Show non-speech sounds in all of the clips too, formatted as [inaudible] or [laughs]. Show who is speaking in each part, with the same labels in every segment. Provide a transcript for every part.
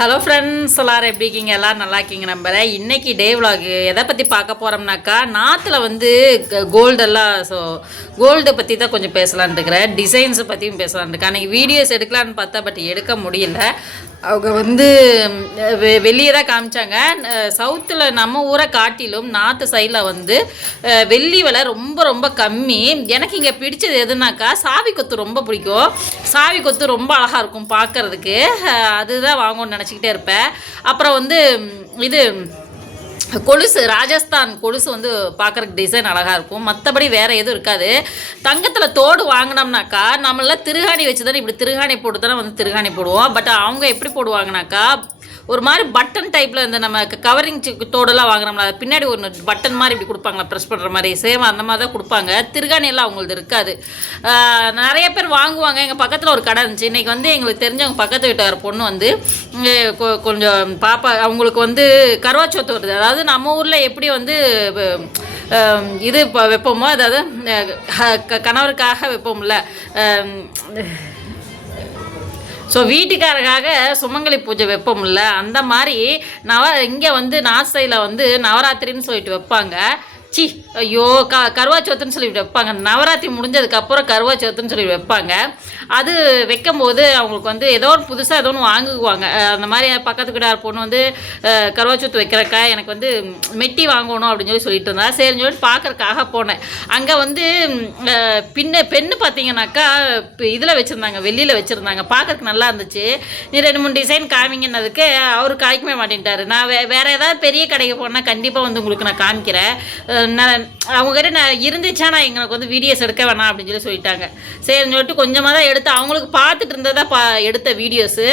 Speaker 1: Hello friends எல்லாரும் எப்படி இருக்கீங்க? எல்லோரும் நல்லா இருக்கீங்க நம்புகிறேன் இன்றைக்கி டே விலாகு எதை பற்றி பார்க்க போகிறோம்னாக்கா நாற்றுல வந்து கோல்டெல்லாம் ஸோ கோல்டு பற்றி தான் கொஞ்சம் பேசலான்னு இருக்கிறேன். டிசைன்ஸை பற்றியும் பேசலான் இருக்கேன். அன்றைக்கி வீடியோஸ் எடுக்கலான்னு பார்த்தா பட் எடுக்க முடியல. அவங்க வந்து வெ வெளியே தான் காமிச்சாங்க. சவுத்தில் நம்ம ஊரை காட்டிலும் நார்த்து சைடில் வந்து வெள்ளி விலை ரொம்ப ரொம்ப கம்மி. எனக்கு இங்கே பிடிச்சது எதுனாக்கா சாவி கொத்து ரொம்ப பிடிக்கும். சாவி கொத்து ரொம்ப அழகாக இருக்கும் பார்க்கறதுக்கு. அதுதான் வாங்கணும்னு நினச்சிக்கிட்டே இருப்பேன். அப்புறம் வந்து இது கொலுசு ராஜஸ்தான் கொலுசு வந்து பார்க்குறக்கு டிசைன் அழகாக இருக்கும். மற்றபடி வேறு எதுவும் இருக்காது. தங்கத்தில் தோடு வாங்கினோம்னாக்கா நம்மளாம் திருகாணி வச்சு தானே இப்படி திருகாணி போட்டு தானே வந்து திருகாணி போடுவோம். பட் அவங்க எப்படி போடுவாங்கனாக்கா ஒரு மாதிரி பட்டன் டைப்பில் இந்த நம்ம கவரிங் தோடெல்லாம் வாங்குறோம்ல அது பின்னாடி ஒரு பட்டன் மாதிரி இப்படி கொடுப்பாங்களா ப்ரெஸ் பண்ணுற மாதிரி. சேம் அந்த மாதிரி தான் கொடுப்பாங்க. திருகாணி எல்லாம் அவங்களது இருக்காது. நிறைய பேர் வாங்குவாங்க. எங்கள் பக்கத்தில் ஒரு கடை இருந்துச்சு. இன்றைக்கி வந்து எங்களுக்கு தெரிஞ்சவங்க பக்கத்து வீட்டுக்கார பொண்ணு வந்து கொ- கொஞ்சம் பாப்பா அவங்களுக்கு வந்து கருவாச்சோத்து வருது. அதாவது நம்ம ஊரில் எப்படி வந்து இது இப்போ வைப்போமோ அதாவது க- கணவருக்காக வைப்போம்ல ஸோ வீட்டுக்காரருக்காக சுமங்கலி பூஜை வைப்போம்ல அந்த மாதிரி நவ இங்கே வந்து நாசையில் வந்து நவராத்திரின்னு சொல்லிட்டு வைப்பாங்க. சி ஐயோ க கருவாச்சோத்துன்னு சொல்லி வைப்பாங்க. நவராத்திரி முடிஞ்சதுக்கப்புறம் கருவாச்சோத்துன்னு சொல்லி வைப்பாங்க. அது வைக்கும்போது அவங்களுக்கு வந்து ஏதோ ஒரு புதுசாக ஏதோ ஒன்று வாங்குவாங்க. அந்த மாதிரி பக்கத்து கிட்ட பொண்ணு வந்து கருவா கருவாச்சோத்து வைக்கிறக்கா எனக்கு வந்து மெட்டி வாங்கணும் அப்படின்னு சொல்லி சொல்லிட்டு இருந்தா. சரின்னு சொல்லிட்டு பார்க்கறக்காக போனேன். அங்கே வந்து பின்ன பெண்ணு பார்த்தீங்கன்னாக்கா இதில் வச்சுருந்தாங்க வெளியில் வச்சுருந்தாங்க. பார்க்கறதுக்கு நல்லா இருந்துச்சு. நீ ரெண்டு மூணு டிசைன் காமிங்கன்னதுக்கு அவர் காய்க்கவே மாட்டேன்ட்டார். நான் வே வேறு ஏதாவது பெரிய கடைக்கு போனால் கண்டிப்பாக வந்து உங்களுக்கு நான் காமிக்கிறேன். நான் அவங்ககிட்ட நான் இருந்துச்சா நான் எங்களுக்கு வந்து வீடியோஸ் எடுக்க வேணாம் அப்படின்னு சொல்லி சொல்லிட்டாங்க. சரின்னு சொல்லிட்டு கொஞ்சமாக தான் எடுத்து அவங்களுக்கு பார்த்துட்டு இருந்ததா பா எடுத்த வீடியோஸு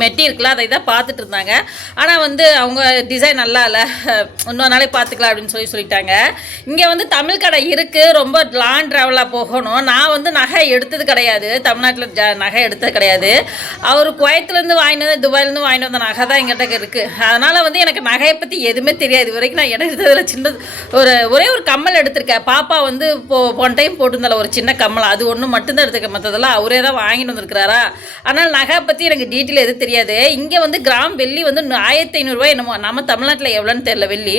Speaker 1: மெட்டி இருக்குல்ல அதை தான் பார்த்துட்டு இருந்தாங்க. ஆனால் வந்து அவங்க டிசைன் நல்லா இல்லை. இன்னொரு நாளே பார்த்துக்கலாம் அப்படின்னு சொல்லி சொல்லிட்டாங்க. இங்கே வந்து தமிழ் கடை இருக்குது ரொம்ப லாங் ட்ராவலாக போகணும். நான் வந்து நகை எடுத்தது கிடையாது. தமிழ்நாட்டில் ஜ நகை எடுத்தது கிடையாது. அவர் குவைத்துலேருந்து வாங்கிட்டு வந்து துபாயிலேருந்து வாங்கிட்டு வந்த நகை தான் எங்கிட்ட இருக்குது அதனால் வந்து எனக்கு நகையை பற்றி எதுவுமே தெரியாது. இது வரைக்கும் நான் எடுத்ததில் சின்ன ஒரு ஒரே ஒரு கம்மல் எடுத்திருக்கேன். பாப்பா வந்து போ போன டைம் போட்டிருந்தால ஒரு சின்ன கம்மல். அது ஒன்று மட்டும்தான் எடுத்துக்க மற்றதெல்லாம் அவரே தான் வாங்கிட்டு வந்திருக்கிறாரா? ஆனால் நகை பற்றி எனக்கு டீட்டெயில் எதுவும் தெரியாது. இங்கே வந்து கிராம் வெள்ளி வந்து ஆயிரத்தி ஐநூறுரூவா என்னமோ நம்ம தமிழ்நாட்டில் எவ்வளோன்னு தெரில வெள்ளி.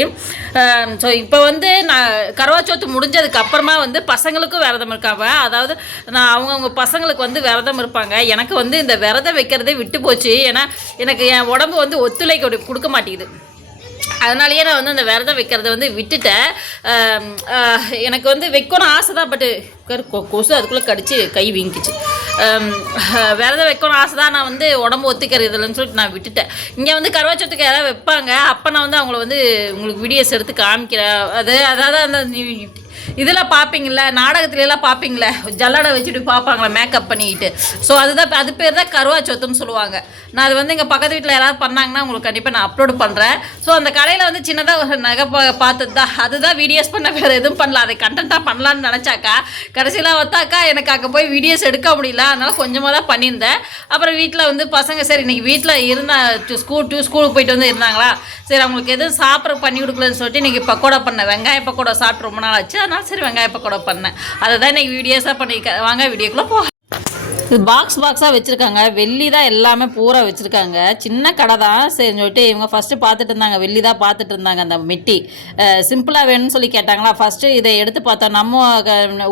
Speaker 1: ஸோ இப்போ வந்து நான் கருவாச்சோத்து முடிஞ்சதுக்கு அப்புறமா வந்து பசங்களுக்கும் விரதம் இருக்காங்க. அதாவது நான் அவங்கவுங்க பசங்களுக்கு வந்து விரதம் இருப்பாங்க. எனக்கு வந்து இந்த விரதம் வைக்கிறதே விட்டு போச்சு. ஏன்னா எனக்கு என் உடம்பு வந்து ஒத்துழைக்க கொடுக்க மாட்டேங்குது. அதனாலேயே நான் வந்து அந்த விரதம் வைக்கிறத வந்து விட்டுட்டேன். எனக்கு வந்து வைக்கணும் ஆசை தான் பட்டு கொசு அதுக்குள்ளே கடிச்சு கை வீங்கிச்சு. விரதம் வைக்கணும்னு ஆசை தான் நான் வந்து உடம்பு ஒத்துக்கிறது இல்லைன்னு சொல்லிட்டு நான் விட்டுட்டேன். இங்கே வந்து கருவாச்சத்துக்கு யாராவது வைப்பாங்க? அப்போ நான் வந்து அவங்கள வந்து உங்களுக்கு வீடியோஸ் எடுத்து காமிக்கிறேன். அது அதாவது அந்த நீ- இதில் பார்ப்பீங்கள நாடகத்துலலாம் எல்லாம் பார்ப்பீங்களே ஜல்லடை வச்சுட்டு பார்ப்பாங்களே மேக்கப் பண்ணிக்கிட்டு. ஸோ அதுதான் அது பேர் தான் கருவாச்சொத்துன்னு சொல்லுவாங்க. நான் அது வந்து எங்கள் பக்கத்து வீட்டில் யாராவது பண்ணாங்கன்னா உங்களுக்கு கண்டிப்பாக நான் அப்லோடு பண்ணுறேன் ஸோ அந்த கடையில் வந்து சின்னதாக ஒரு நகை பார்த்தது தான் அதுதான் வீடியோஸ் பண்ண வேறு எதுவும் பண்ணல. அதை கண்டென்ட்டாக பண்ணலான்னு நினச்சாக்கா கடைசியில் வந்தாக்கா எனக்கு அங்கே போய் வீடியோஸ் எடுக்க முடியல. அதனால் கொஞ்சமாக தான் பண்ணியிருந்தேன். அப்புறம் வீட்டில் வந்து பசங்க சரி இன்றைக்கி வீட்டில் இருந்தா ஸ்கூல் டூ ஸ்கூலுக்கு போயிட்டு வந்து இருந்தாங்களா? சரி அவங்களுக்கு எதுவும் சாப்பிட பண்ணி கொடுக்கலன்னு சொல்லிட்டு இன்றைக்கி பக்கோடா பண்ணேன். வெங்காய பக்கோடா சாப்பிட்டு ரொம்ப நாள் ஆச்சு. அதனால் சரி வெங்காய பக்கோடா பண்ணேன் அதை தான் இன்றைக்கி வீடியோஸாக பண்ணியிருக்கேன் வாங்க வீடியோக்குள்ளே போ பாக்ஸ் பாக்ஸாக வச்சுருக்காங்க. வெள்ளி தான் எல்லாமே பூரா வச்சுருக்காங்க. சின்ன கடை தான். சரின்னு சொல்லிட்டு இவங்க ஃபஸ்ட்டு பார்த்துட்டு இருந்தாங்க. வெள்ளி தான் பார்த்துட்டு இருந்தாங்க அந்த மெட்டி. சிம்பிளாக வேணும்னு சொல்லி கேட்டாங்களா? ஃபஸ்ட்டு இதை எடுத்து பார்த்தோம். நம்ம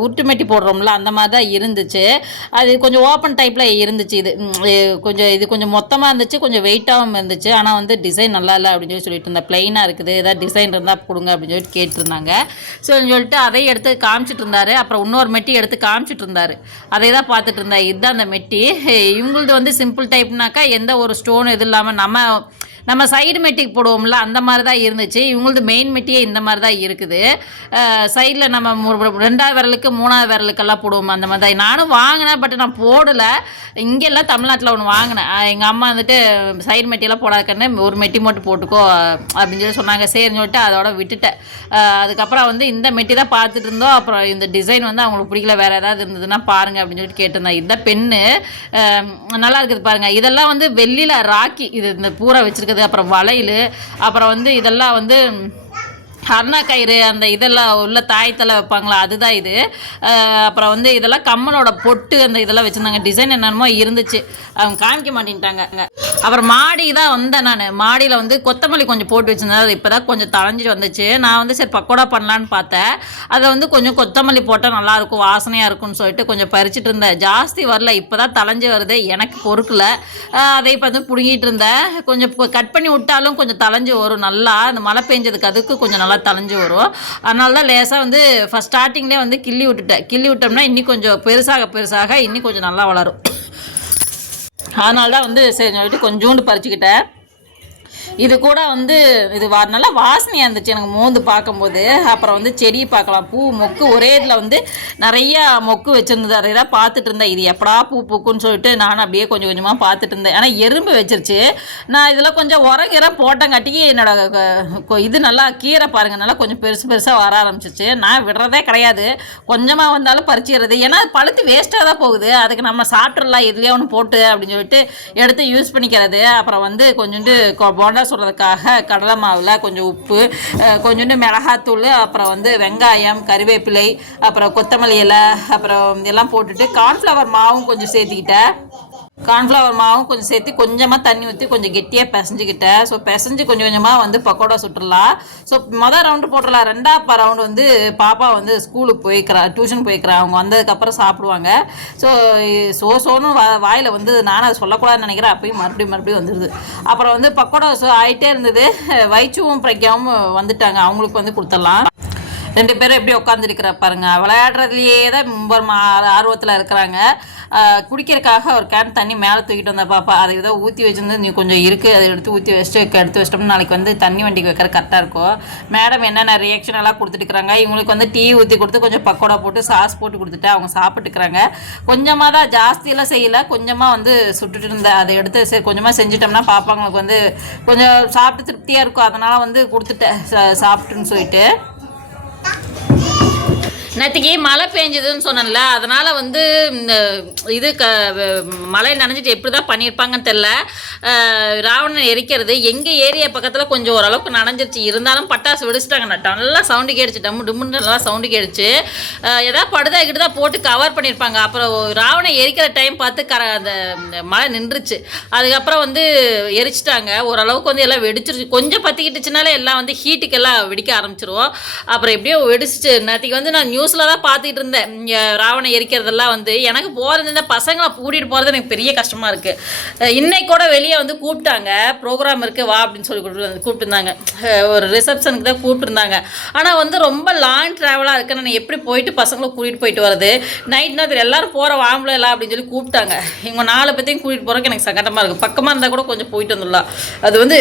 Speaker 1: உருட்டு மெட்டி போடுறோம்ல அந்த மாதிரி தான் இருந்துச்சு. அது கொஞ்சம் ஓப்பன் டைப்பில் இருந்துச்சு இது. கொஞ்சம் இது கொஞ்சம் மொத்தமாக இருந்துச்சு. கொஞ்சம் வெயிட்டாகவும் இருந்துச்சு. ஆனால் வந்து டிசைன் நல்லா இல்லை அப்படின்னு சொல்லி சொல்லிட்டு இருந்தேன் ப்ளைனாக இருக்குது. ஏதாவது டிசைன் இருந்தால் கொடுங்க அப்படின்னு சொல்லிட்டு கேட்டிருந்தாங்க. ஸோ சொல்லிட்டு அதையும் எடுத்து காமிச்சிட்டு இருந்தாரு. அப்புறம் இன்னொரு மெட்டி எடுத்து காமிச்சிட்டு இருந்தாரு. அதை தான் பார்த்துட்டு இருந்தேன் இதுதான் அந்த மெட்டி. இவங்களது வந்து சிம்பிள் டைப்னாக்கா எந்த ஒரு ஸ்டோன் இது இல்லாமல் நம்ம நம்ம சைடு மெட்டிக் போடுவோம்ல அந்த மாதிரி தான் இருந்துச்சு. இவங்களது மெயின் மெட்டியே இந்த மாதிரி தான் இருக்குது சைடில் நம்ம ரெண்டாவது விரலுக்கு மூணாவது விரலுக்கெல்லாம் போடுவோம் அந்த மாதிரி தான் நானும் வாங்கினேன் பட் நான் போடலை. இங்கெல்லாம் தமிழ்நாட்டில் ஒன்று வாங்கினேன். எங்கள் அம்மா வந்துட்டு சைடு மெட்டியெல்லாம் போடாதுக்கன்னு ஒரு மெட்டி மட்டும் போட்டுக்கோ அப்படின்னு சொல்லி சொன்னாங்க. சரின்னு சொல்லிட்டு அதோட விட்டுட்டேன். அதுக்கப்புறம் வந்து இந்த மெட்டி தான் பார்த்துட்டு இருந்தோம். அப்புறம் இந்த டிசைன் வந்து அவங்களுக்கு பிடிக்கல. வேறு ஏதாவது இருந்ததுன்னா பாருங்கள் அப்படின்னு சொல்லிட்டு கேட்டிருந்தேன் இந்த பெண்ணு நல்லா இருக்குது பாருங்கள் இதெல்லாம் வந்து வெள்ளியில் ராக்கி இது இந்த பூரா வச்சுருக்கிறது அப்புறம் வளையல் அப்புறம் வந்து இதெல்லாம் வந்து அருணா கயிறு அந்த இதெல்லாம் உள்ள தாயத்தெல்லாம் வைப்பாங்களா அதுதான் இது. அப்புறம் வந்து இதெல்லாம் கம்மலோட பொட்டு அந்த இதெல்லாம் வச்சுருந்தாங்க. டிசைன் என்னென்னமோ இருந்துச்சு. அவங்க காமிக்க மாட்டேன்ட்டாங்க. அப்புறம் மாடி தான் வந்தேன் நான். மாடியில் வந்து கொத்தமல்லி கொஞ்சம் போட்டு வச்சுருந்தேன். அது இப்போ தான் கொஞ்சம் தளைஞ்சிட்டு வந்துச்சு. நான் வந்து சரி பக்கோடா பண்ணலான்னு பார்த்தேன். அதை வந்து கொஞ்சம் கொத்தமல்லி போட்டால் நல்லாயிருக்கும் வாசனையாக இருக்கும்னு சொல்லிட்டு கொஞ்சம் பறிச்சிட்டு இருந்தேன். ஜாஸ்தி வரல இப்போ தான் தளைஞ்சு வருது. எனக்கு பொறுக்கல. அதை இப்போ வந்து பிடுங்கிட்டு இருந்தேன். கொஞ்சம் கட் பண்ணி விட்டாலும் கொஞ்சம் தளைஞ்சு வரும். நல்லா அந்த மழை பெஞ்சதுக்கு அதுக்கு கொஞ்சம் நல்லா தளைஞ்சு வரும். அதனால தான் லேசாக வந்து ஃபஸ்ட் ஸ்டார்டிங்லேயே வந்து கிள்ளி விட்டுட்டேன். கிள்ளி விட்டோம்னா இன்னும் கொஞ்சம் பெருசாக பெருசாக இன்னும் கொஞ்சம் நல்லா வளரும். அதனால தான் வந்து சரி சொல்லிட்டு கொஞ்சோண்டு பறிச்சுக்கிட்டேன். இது கூட வந்து இது வா நல்லா வாசனையாக இருந்துச்சு எனக்கு மோந்து பார்க்கும்போது. அப்புறம் வந்து செடி பார்க்கலாம். பூ மொக்கு ஒரே இதில் வந்து நிறைய மொக்கு வச்சுருந்தது. அதை தான் பார்த்துட்டு இருந்தேன். இது எப்படா பூ பூக்குன்னு சொல்லிட்டு நானும் அப்படியே கொஞ்சம் கொஞ்சமாக பார்த்துட்டு இருந்தேன். ஆனால் எறும்பு வச்சிருச்சு. நான் இதில் கொஞ்சம் உரங்கிறம் போட்டங்காட்டிக்கு என்னோட இது நல்லா கீரை பாருங்கள் நல்லா கொஞ்சம் பெருசு பெருசாக வர ஆரம்பிச்சிச்சு. நான் விடுறதே கிடையாது. கொஞ்சமாக வந்தாலும் பறிச்சுக்கிறது ஏன்னா அது பழுத்து வேஸ்ட்டாக தான் போகுது. அதுக்கு நம்ம சாப்பிட்றலாம் எதுலேயே ஒன்று போட்டு அப்படின்னு சொல்லிட்டு எடுத்து யூஸ் பண்ணிக்கிறது. அப்புறம் வந்து கொஞ்சோண்டு போண்டா சுடுறதுக்காக கடலை மாவில் கொஞ்சம் உப்பு கொஞ்சோண்டு மிளகாத்தூள் அப்புறம் வந்து வெங்காயம் கறிவேப்பிலை அப்புறம் கொத்தமல்லி இலை அப்புறம் எல்லாம் போட்டுட்டு கார்ன்ஃப்ளவர் மாவும் கொஞ்சம் சேர்த்துக்கிட்டேன். கார்ன்ஃப்ளவர் மாவும் கொஞ்சம் சேர்த்து கொஞ்சமாக தண்ணி ஊற்றி கொஞ்சம் கெட்டியாக பிசைஞ்சுக்கிட்டேன். ஸோ பிசைஞ்சு கொஞ்சம் கொஞ்சமாக வந்து பக்கோடா சுட்டுடலாம் ஸோ மொதல் ரவுண்டு போட்டுடலாம் ரெண்டாவது ரவுண்டு வந்து பாப்பா வந்து ஸ்கூலுக்கு போய்க்கிறா டியூஷன் போய்க்கிறா. அவங்க வந்ததுக்கப்புறம் சாப்பிடுவாங்க. ஸோ சோ சோன்னு வா வாயில் வந்து நானும் அதை சொல்லக்கூடாதுன்னு நினைக்கிறேன். அப்பயும் மறுபடியும் மறுபடியும் வந்துடுது அப்புறம் வந்து பக்கோடா ஸோ ஆகிட்டே இருந்தது. [laughs] வைச்சுவும் பிரக்யாவும் வந்துட்டாங்க. அவங்களுக்கு வந்து கொடுத்துடலாம். ரெண்டு பேரும் எப்படி உட்காந்துருக்கிற பாருங்க. விளையாடுறதுலையே தான் ரொம்ப ஆர்வத்தில் இருக்கிறாங்க. குடிக்கிறதுக்காக ஒரு கேன் தண்ணி மேலே தூக்கிட்டு வந்த பாப்பா. அதை ஏதோ ஊற்றி வச்சிருந்து நீ கொஞ்சம் இருக்குது அதை எடுத்து ஊற்றி வச்சுட்டு எடுத்து வச்சிட்டோம்னா நாளைக்கு வந்து தண்ணி வண்டிக்கு வைக்கிற கரெக்டாக இருக்கும். மேடம் என்னென்ன ரியாக்ஷன் எல்லாம் கொடுத்துட்டுருக்காங்க? இவங்களுக்கு வந்து டீ ஊற்றி கொடுத்து கொஞ்சம் பக்கோடா போட்டு சாஸ் போட்டு கொடுத்துட்டு அவங்க சாப்பிட்டுக்கிறாங்க. கொஞ்சமாக தான் ஜாஸ்தியெல்லாம் செய்யலை. கொஞ்சமாக வந்து சுட்டுட்டு இருந்த அதை எடுத்து சரி கொஞ்சமாக செஞ்சுட்டோம்னா பாப்பாங்களுக்கு வந்து கொஞ்சம் சாப்பிட்டு திருப்தியாக இருக்கும். அதனால் வந்து கொடுத்துட்டேன். சாப்பிட்டுன்னு சொல்லிட்டு. நேற்றுக்கு மழை பெஞ்சதுன்னு சொன்னேன்ல அதனால் வந்து இந்த இது க மழை நனைஞ்சிட்டு எப்படி தான் பண்ணியிருப்பாங்கன்னு தெரில ராவணன் எரிக்கிறது எங்கள் ஏரியா பக்கத்தில் கொஞ்சம் ஓரளவுக்கு நனைஞ்சிருச்சு. இருந்தாலும் பட்டாசு வெடிச்சிட்டாங்க. நான் நல்லா சவுண்டு கேடுச்சு டம்மு டிம்முன்னு நல்லா சவுண்டு கேடுச்சு எதாவது ஏதாவது படுதா கிட்ட போட்டு கவர் பண்ணியிருப்பாங்க. அப்புறம் ராவணன் எரிக்கிற டைம் பார்த்து கர அந்த மழை நின்றுச்சு. அதுக்கப்புறம் வந்து எரிச்சிட்டாங்க. ஓரளவுக்கு வந்து எல்லாம் வெடிச்சிருச்சு. கொஞ்சம் பற்றிக்கிட்டுச்சுனாலே எல்லாம் வந்து ஹீட்டுக்கு எல்லாம் வெடிக்க ஆரம்பிச்சிருவோம் அப்புறம் எப்படியோ வெடிச்சிட்டு நேற்றுக்கு வந்து நான் நியூஸ் நியூஸில் தான் பார்த்துட்டு இருந்தேன். இங்கே ராவணை எரிக்கிறதெல்லாம் வந்து எனக்கு போகிறது இந்த பசங்களை கூட்டிகிட்டு போகிறது எனக்கு பெரிய கஷ்டமாக இருக்குது இன்னைக்கு கூட வெளியே வந்து கூப்பிட்டாங்க. ப்ரோக்ராம் இருக்குது வா அப்படின்னு சொல்லி கூப்பிட்டு கூப்பிட்டுருந்தாங்க. ஒரு ரிசப்ஷனுக்கு தான் கூப்பிட்டுருந்தாங்க. ஆனால் வந்து ரொம்ப லாங் ட்ராவலாக இருக்கு நான் எப்படி போயிட்டு பசங்களை கூட்டிகிட்டு போயிட்டு வரது நைட் நேரத்தில் எல்லோரும் போகிற வாங்கல எல்லாம் அப்படின்னு சொல்லி கூப்பிட்டாங்க. இவங்க நாலு பேர்த்தையும் கூட்டிகிட்டு போகிறக்கு எனக்கு சங்கடமாக இருக்குது பக்கமாக இருந்தால் கூட கொஞ்சம் போயிட்டு வந்துடலாம். அது வந்து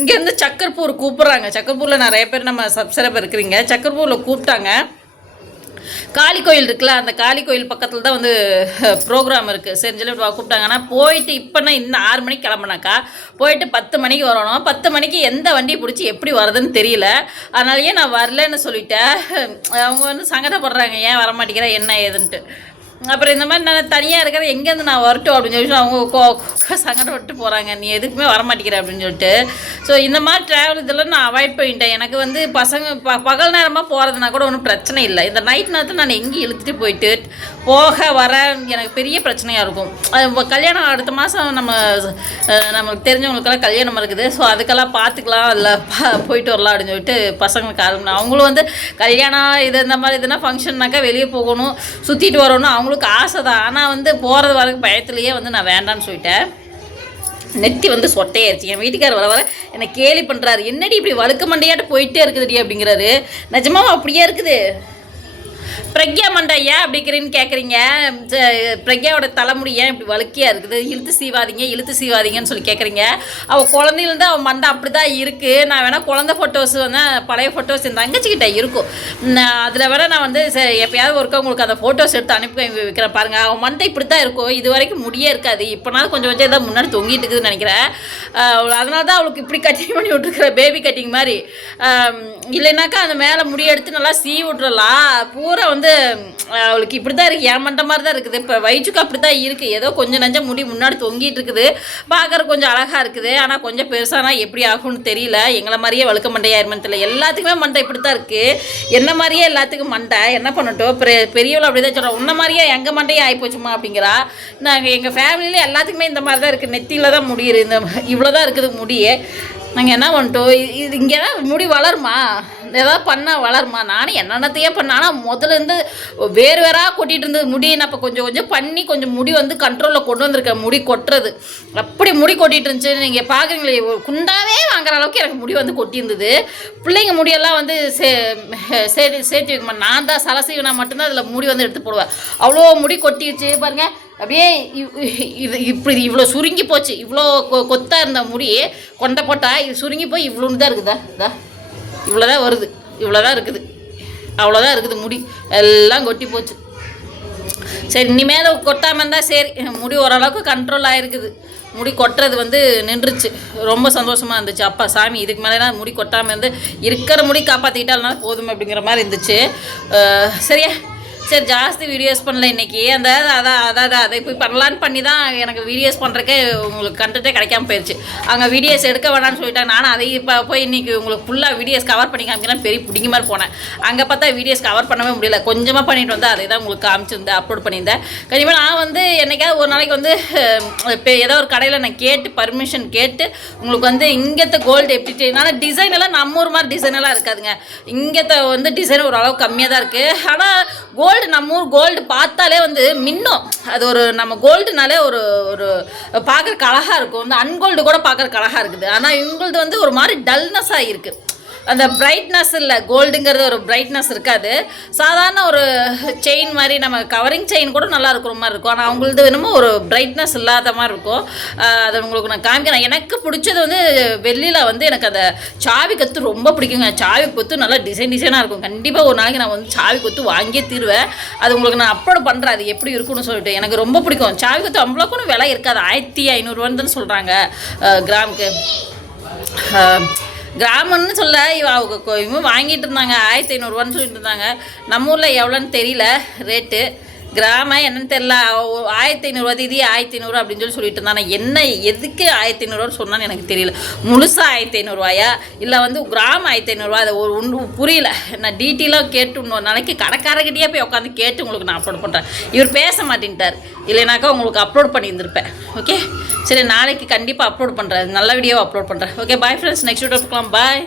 Speaker 1: இங்கேருந்து சக்கர்பூர் கூப்பிட்றாங்க. சக்கர்பூரில் நிறைய பேர் நம்ம சப்ஸ்கிரைபர் இருக்கிறீங்க. சக்கர்பூரில் கூப்பிட்டாங்க. காளி கோயில் இருக்குல்ல அந்த காளி கோயில் பக்கத்தில் தான் வந்து ப்ரோக்ராம் இருக்குது சரி சொல்லி போயிட்டு இப்போனா இன்னும் ஆறு மணிக்கு கிளம்புனாக்கா போயிட்டு பத்து மணிக்கு வரணும். பத்து மணிக்கு எந்த வண்டி பிடிச்சி எப்படி வருதுன்னு தெரியல. அதனாலயே நான் வரலன்னு சொல்லிட்டேன். அவங்க வந்து சங்கடப்படுறாங்க ஏன் வர மாட்டேங்கிற என்ன ஏதுன்ட்டு. அப்புறம் இந்த மாதிரி நான் தனியாக இருக்கிற எங்கேருந்து நான் வரட்டும் அப்படின்னு சொல்லிட்டு அவங்க கோ சங்கடம் சங்கடப்பட்டு போகிறாங்க நீ எதுக்குமே வர மாட்டேங்கிற அப்படின்னு சொல்லிட்டு. ஸோ இந்த மாதிரி ட்ராவல் இதெல்லாம் நான் அவாய்ட் பண்ணிட்டேன். எனக்கு வந்து பசங்க ப பகல் நேரமாக போகிறதுனா கூட ஒன்றும் பிரச்சனை இல்லை. இந்த நைட் நேரத்தில் நான் எங்கேயும் இழுத்துட்டு போயிட்டு போக வர எனக்கு பெரிய பிரச்சனையாக இருக்கும். அது கல்யாணம் அடுத்த மாதம் நம்ம நம்மளுக்கு நமக்கு தெரிஞ்சவங்களுக்கெல்லாம் கல்யாணம் இருக்குது. ஸோ அதுக்கெல்லாம் பார்த்துக்கலாம் அதில் பா போயிட்டு வரலாம் அப்படின்னு சொல்லிட்டு பசங்களுக்கு ஆரம்பினா அவங்களும் வந்து கல்யாணம் இது இந்த மாதிரி இதுனா ஃபங்க்ஷன்னாக்கா வெளியே போகணும் சுற்றிட்டு வரணும். அவங்களும் அவங்களுக்கு ஆசை தான் ஆனால் வந்து போகிறது வரக்கு பயத்துலேயே வந்து நான் வேண்டான்னு சொல்லிட்டேன். நெத்தி வந்து சொட்டையாயிருச்சு என் வீட்டுக்காரர் வர வர என்னை கேலி பண்ணுறாரு என்னடி இப்படி வழுக்க மண்டையாட்ட போயிட்டே இருக்குதுடி அப்படிங்கிறாரு. நிஜமாவும் அப்படியே இருக்குது? பிரக்யா மண்டை ஏன் அப்படிங்கிறீன்னு கேட்குறீங்க பிரக்யாவோட தலைமுடி ஏன் இப்படி வழுக்கியா இருக்குது? இழுத்து சீவாதீங்க இழுத்து சீவாதீங்கன்னு சொல்லி கேட்குறீங்க அவள் குழந்தையிலேருந்து அவள் மண்டை அப்படி தான் இருக்குது நான் வேணால் குழந்தை ஃபோட்டோஸ் வந்து பழைய ஃபோட்டோஸ் என் தங்கச்சிக்கிட்ட இருக்கும். அதில் வேணால் நான் வந்து ச- எப்பயாவது ஒருக்க உங்களுக்கு அந்த ஃபோட்டோஸ் எடுத்து அனுப்பி வைக்கிறேன் பாருங்கள் அவன் மண்டை இப்படி தான் இருக்கும். இது வரைக்கும் முடியே இருக்காது. இப்போனாலும் கொஞ்சம் கொஞ்சம் ஏதாவது முன்னாடி தொங்கிட்டு இருக்குதுன்னு நினைக்கிறேன். அதனால தான் அவளுக்கு இப்படி கட்டிங் பண்ணி விட்டுருக்குற பேபி கட்டிங் மாதிரி. இல்லைனாக்கா அந்த மேலே முடி எடுத்து நல்லா சீ விட்றலாம் பூ பூரா வந்து அவளுக்கு இப்படி தான் இருக்குது ஏமாண்ட மாதிரி தான் இருக்குது. இப்போ வயிற்றுக்கு அப்படி தான் இருக்குது ஏதோ கொஞ்சம் நஞ்சம் முடி முன்னாடி தொங்கிட்டு இருக்குது. பார்க்குற கொஞ்சம் அழகாக இருக்குது. ஆனால் கொஞ்சம் பெருசானா எப்படி ஆகும்னு தெரியல. எங்களை மாதிரியே வழுக்க மண்டையாயிருமேன்னு தெரியல. எல்லாத்துக்குமே மண்டை இப்படி தான் இருக்குது என்ன மாதிரியே எல்லாத்துக்கும் மண்டை. என்ன பண்ணட்டும்? பெரிய பெரியவளும் அப்படி தான் சொல்கிறோம் உன்ன மாதிரியே எங்கள் மண்டையே ஆகிப்போச்சுமா அப்படிங்கிறா. நாங்கள் எங்கள் ஃபேமிலியில எல்லாத்துக்குமே இந்த மாதிரி தான் இருக்குது நெத்தியில் தான் முடியுது இந்த இவ்வளோ தான் இருக்குது முடியே. நாங்கள் என்ன பண்ணிட்டோம்? இது இங்கே தான் முடி வளருமா? ஏதாவது பண்ணால் வளருமா? நானும் என்னென்னத்தையே பண்ணேன். ஆனால் முதல்ல இருந்து வேறு வேறாக கொட்டிகிட்டு இருந்தது. முடி நான் இப்போ கொஞ்சம் கொஞ்சம் பண்ணி கொஞ்சம் முடி வந்து கண்ட்ரோலில் கொண்டு வந்திருக்கேன். முடி கொட்டுறது. அப்படி முடி கொட்டிகிட்டு இருந்துச்சு. நீங்கள் பார்க்குறீங்களே குண்டாவே வாங்குற அளவுக்கு எனக்கு முடி வந்து கொட்டியிருந்தது. பிள்ளைங்க முடியெல்லாம் வந்து சே சேர்த்து சேர்த்து வைக்க நான் தான் சல செய்வேனா மட்டும்தான் அதில் முடி வந்து எடுத்து போடுவேன். அவ்வளோ முடி கொட்டிடுச்சு பாருங்கள் அப்படியே இவ்- இது இப்படி இவ்வளோ சுருங்கி போச்சு. இவ்வளோ கொ- கொத்தாக இருந்த முடி கொண்டை போட்டால் இது சுருங்கி போய் இவ்வளோன்னு தான் இருக்குதா? இதா? இவ்வளோ தான் வருது. இவ்வளோ தான் இருக்குது. அவ்வளோதான் இருக்குது. முடி எல்லாம் கொட்டி போச்சு. சரி இனிமேல் கொட்டாமல் இருந்தால் சரி. முடி ஓரளவுக்கு கண்ட்ரோல் ஆகிருக்குது முடி கொட்டுறது வந்து நின்றுச்சு. ரொம்ப சந்தோஷமாக இருந்துச்சு. அப்பா சாமி இதுக்கு மேலே முடி கொட்டாமல் இருந்து இருக்கிற முடி காப்பாற்றிக்கிட்டாலும் போதும் அப்படிங்கிற மாதிரி இருந்துச்சு. சரியா? சரி ஜாஸ்தி வீடியோஸ் பண்ணல இன்னைக்கு. அந்த அதான் அதாவது அதை போய் பண்ணலான்னு பண்ணி தான் எனக்கு வீடியோஸ் பண்ணுறக்கே உங்களுக்கு கண்டென்ட்டே கிடைக்காம போயிடுச்சு அங்கே வீடியோஸ் எடுக்க வேணாம்னு சொல்லிட்டாங்க. நானும் அதை இப்போ போய் இன்றைக்கி உங்களுக்கு ஃபுல்லாக வீடியோஸ் கவர் பண்ணி காமிக்கலாம் பெரிய பிடிங்க மாதிரி போனேன். அங்கே பார்த்தா வீடியோஸ் கவர் பண்ணவே முடியல. கொஞ்சமாக பண்ணிட்டு வந்தால் அதை தான் உங்களுக்கு காமிச்சிருந்தேன் அப்லோட் பண்ணியிருந்தேன். கண்டிப்பாக நான் வந்து என்னைக்காவது ஒரு நாளைக்கு வந்து இப்போ ஏதோ ஒரு கடையில் நான் கேட்டு பர்மிஷன் கேட்டு உங்களுக்கு வந்து இங்கேத்த கோல்டு எப்படி ஆனால் டிசைன் எல்லாம் நம்ம ஊர் மாதிரி டிசைன் எல்லாம் இருக்காதுங்க. இங்கேத்த வந்து டிசைன் ஓரளவு கம்மியாக தான் இருக்குது ஆனால் கோல்டு கோல்டு நம்ம ஊர் கோல்டு பார்த்தாலே வந்து மின்னும். அது ஒரு நம்ம கோல்டுனாலே ஒரு ஒரு பார்க்குறக்கு அழகாக இருக்கும். வந்து அன்கோல்டு கூட பார்க்குறக்கு அழகாக இருக்குது. ஆனால் இவங்களது வந்து ஒரு மாதிரி டல்னஸாக இருக்குது அந்த பிரைட்னஸ் இல்லை கோல்டுங்கிறது ஒரு பிரைட்னஸ் இருக்காது. சாதாரண ஒரு செயின் மாதிரி நம்ம கவரிங் செயின் கூட நல்லா இருக்கிற மாதிரி இருக்கும். ஆனால் அவங்களது என்னமோ ஒரு பிரைட்னஸ் இல்லாத மாதிரி இருக்கும். அதை உங்களுக்கு நான் காமிக்கிறேன். எனக்கு பிடிச்சது வந்து வெள்ளியில் வந்து எனக்கு அந்த சாவி கத்து ரொம்ப பிடிக்குங்க. சாவி கொத்து நல்லா டிசைன் டிசைனாக இருக்கும். கண்டிப்பாக ஒரு நாளைக்கு நான் வந்து சாவி கொத்து வாங்கியே தீருவேன். அது உங்களுக்கு நான் அப்லோட் பண்ணுறேன் அது எப்படி இருக்குன்னு சொல்லிட்டு எனக்கு ரொம்ப பிடிக்கும். சாவி கொத்து அவ்வளோக்குன்னு விலை இருக்காது. ஆயிரத்தி ஐநூறுரூவான்னு தானே சொல்கிறாங்க கிராமுக்கு. கிராமம்னு சொல்ல அவங்க இவங்க வாங்கிட்டு இருந்தாங்க ஆயிரத்தி ஐநூறுரூவான்னு சொல்லிட்டு இருந்தாங்க. நம்ம ஊரில் எவ்வளோன்னு தெரியல ரேட்டு கிராமம் என்னன்னு தெரியல. ஆயிரத்தி ஐநூறுரூவா இது ஆயிரத்தி ஐநூறு அப்படின்னு சொல்லி சொல்லிட்டு இருந்தான் என்ன எதுக்கு ஆயிரத்தி ஐநூறுரூவா சொன்னான்னு எனக்கு தெரியல. முழுசாக ஆயிரத்தி ஐநூறுரூவாயா இல்லை வந்து கிராம் ஆயிரத்தி ஐநூறுரூவா அதை ஒரு ஒன்று புரியல. நான் டீட்டெயிலாக கேட்டு இன்னொரு நாளைக்கு கடைக்காரர்கிட்டயே போய் உட்காந்து கேட்டு உங்களுக்கு நான் அப்லோட் பண்ணுறேன் இவர் பேச மாட்டேன்ட்டார். இல்லைனாக்கா உங்களுக்கு அப்லோட் பண்ணியிருந்திருப்பேன். ஓகே சரி நாளைக்கு கண்டிப்பாக அப்லோட் பண்ணுறேன் நல்ல வீடியோவை அப்லோட் பண்ணுறேன் okay bye friends next video பார்க்கலாம். பாய்